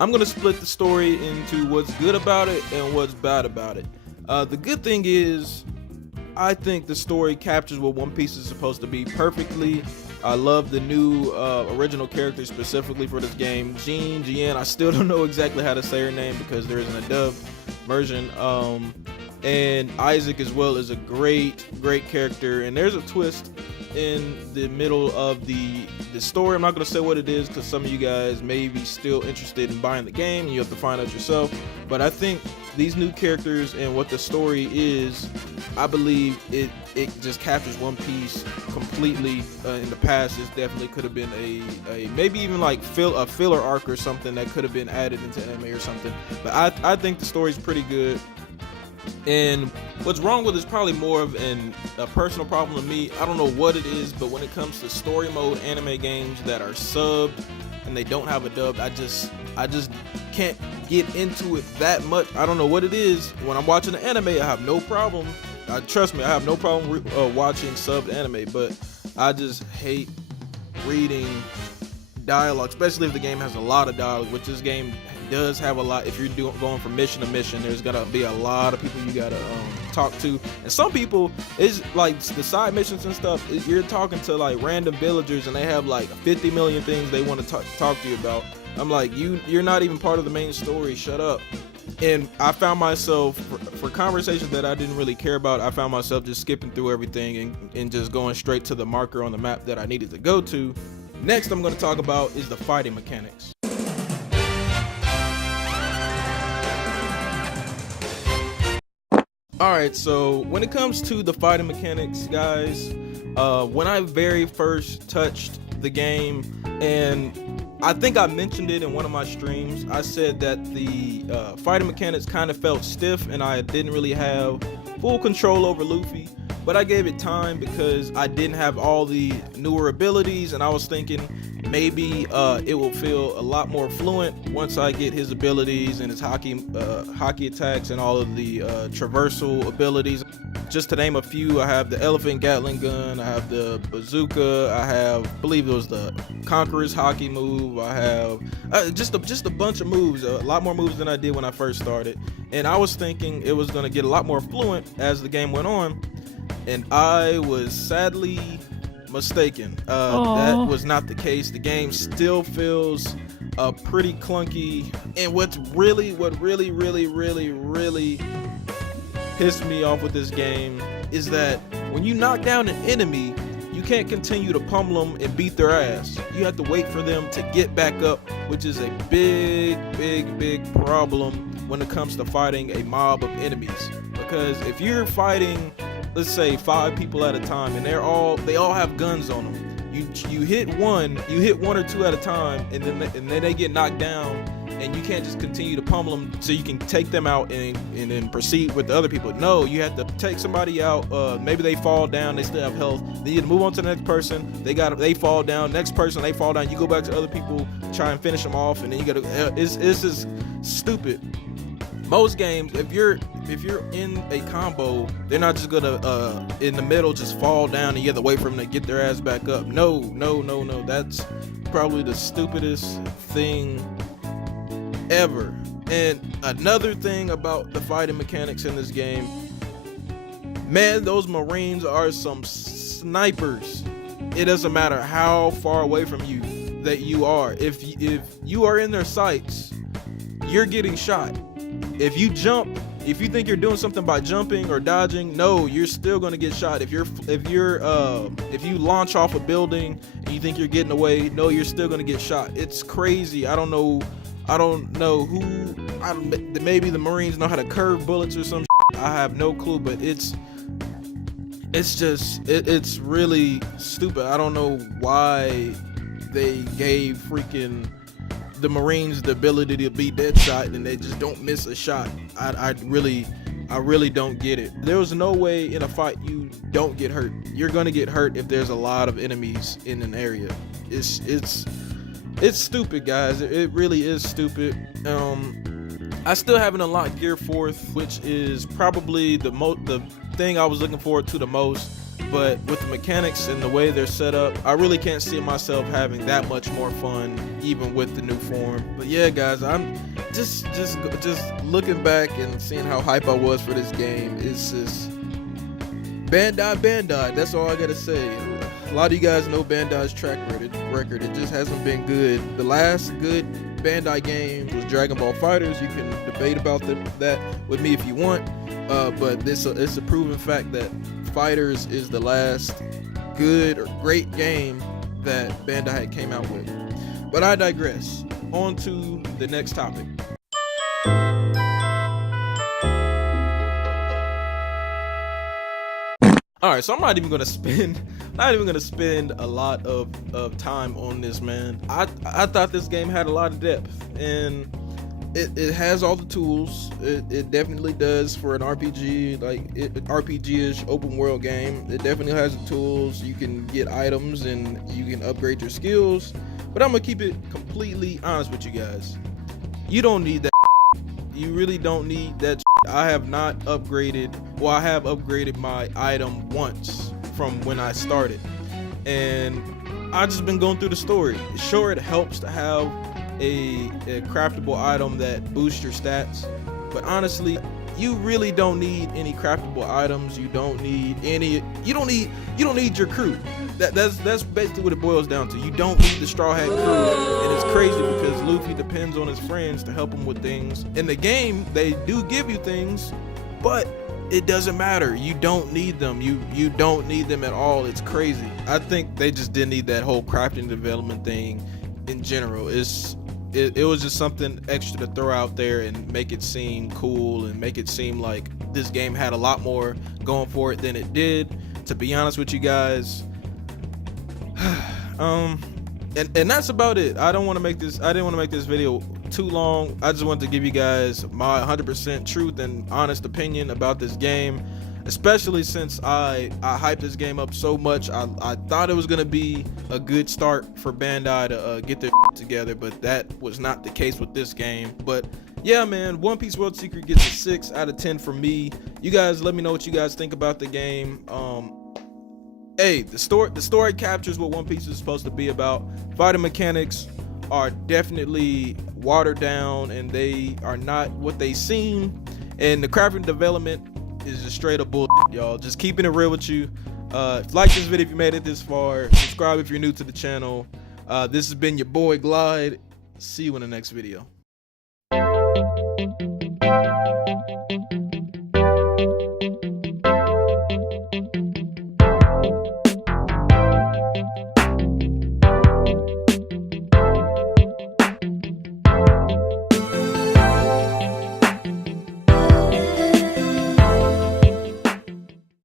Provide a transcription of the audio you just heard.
I'm gonna split the story into what's good about it and what's bad about it. The good thing is, I think the story captures what One Piece is supposed to be perfectly. I love the new original characters specifically for this game. Jean, I still don't know exactly how to say her name because there isn't a dub version. And Isaac as well is a great character. And there's a twist in the middle of the story. I'm not going to say what it is because some of you guys may be still interested in buying the game and you have to find out yourself. But I think these new characters and what the story is, I believe it just captures One Piece completely. In the past, this definitely could have been a maybe even like a filler arc or something that could have been added into anime or something. But I think the story's pretty good. And what's wrong with it is probably more of a personal problem to me. I don't know what it is, but when it comes to story mode anime games that are subbed and they don't have a dub, I just can't get into it that much. I don't know what it is. When I'm watching the anime, I have no problem. Trust me, I have no problem watching subbed anime, but I just hate reading dialogue, especially if the game has a lot of dialogue, which this game does have a lot. If you're going from mission to mission, there's gotta be a lot of people you gotta talk to, and some people, it's like the side missions and stuff, you're talking to like random villagers and they have like 50 million things they want to talk to you about. I'm like, you're not even part of the main story, shut up. And I found myself, for conversations that I didn't really care about, I found myself just skipping through everything and just going straight to the marker on the map that I needed to go to. Next I'm going to talk about is the fighting mechanics. Alright, so when it comes to the fighting mechanics, guys, when I very first touched the game, and I think I mentioned it in one of my streams, I said that the fighting mechanics kind of felt stiff and I didn't really have full control over Luffy, but I gave it time because I didn't have all the newer abilities, and I was thinking maybe it will feel a lot more fluent once I get his abilities and his haki attacks and all of the traversal abilities. Just to name a few, I have the elephant Gatling gun, I have the bazooka, I believe it was the Conqueror's Haki move, I have just a bunch of moves, a lot more moves than I did when I first started. And I was thinking it was going to get a lot more fluent as the game went on, and I was sadly mistaken. That was not the case. The game still feels pretty clunky, and what really pissed me off with this game is that when you knock down an enemy, you can't continue to pummel them and beat their ass. You have to wait for them to get back up, which is a big problem when it comes to fighting a mob of enemies. Because if you're fighting, let's say 5 people at a time, and they all have guns on them, you hit one or two at a time, and then they get knocked down, and you can't just continue to pummel them so you can take them out and then proceed with the other people. No, you have to take somebody out. Maybe they fall down, they still have health. Then you move on to the next person. They fall down. Next person, they fall down. You go back to other people, try and finish them off, and then you gotta. It's just stupid. Most games, if you're in a combo, they're not just gonna in the middle just fall down and you have to wait for them to get their ass back up. No. That's probably the stupidest thing ever. And another thing about the fighting mechanics in this game, man, those Marines are some snipers. It doesn't matter how far away from you that you are. If you are in their sights, you're getting shot. If you jump, if you think you're doing something by jumping or dodging, no, you're still going to get shot. If you launch off a building and you think you're getting away, no, you're still going to get shot. It's crazy. I don't know who. Maybe the Marines know how to curve bullets or some shit. I have no clue, but it's really stupid. I don't know why they gave freaking the Marines the ability to be dead shot and they just don't miss a shot. I really don't get it. There was no way in a fight you don't get hurt. You're gonna get hurt if there's a lot of enemies in an area. It's stupid, guys. It really is stupid. I still haven't unlocked Gear 4th, which is probably the thing I was looking forward to the most. but with the mechanics and the way they're set up, I really can't see myself having that much more fun even with the new form. But yeah, guys, I'm just looking back and seeing how hype I was for this game. It's just Bandai. That's all I gotta say. A lot of you guys know Bandai's track record. It just hasn't been good. The last good Bandai game was Dragon Ball FighterZ. You can debate about that with me if you want, but it's a proven fact that FighterZ is the last good or great game that Bandai had came out with. But I digress. On to the next topic. All right, so I'm not even gonna spend a lot of time on this, man. I thought this game had a lot of depth, and it has all the tools. It definitely does for an RPG, like RPG-ish open world game. It definitely has the tools. You can get items and you can upgrade your skills. But I'm gonna keep it completely honest with you guys. You don't need that. You really don't need that. I have not upgraded. Well, I have upgraded my item once from when I started, and I just been going through the story. Sure, it helps to have a craftable item that boosts your stats, but honestly, you really don't need any craftable items. You don't need your crew. That's basically what it boils down to. You don't need the Straw Hat crew, and it's crazy because Luffy depends on his friends to help him with things. In the game, they do give you things, but it doesn't matter. You don't need them. You don't need them at all. It's crazy. I think they just didn't need that whole crafting development thing in general. It was just something extra to throw out there and make it seem cool and make it seem like this game had a lot more going for it than it did. To be honest with you guys, and that's about it. I didn't want to make this video too long. I just wanted to give you guys my 100% truth and honest opinion about this game, especially since I hyped this game up so much. I thought it was gonna be a good start for Bandai to get their together, but that was not the case with this game. But yeah, man, One Piece World Seeker gets a 6 out of 10 from me. You guys let me know what you guys think about the game. Hey, the story captures what One Piece is supposed to be about. Fighting mechanics are definitely watered down, and they are not what they seem. And the crafting development is just straight up bullshit, y'all. Just keeping it real with you. Like this video if you made it this far. Subscribe if you're new to the channel. This has been your boy Glide. See you in the next video.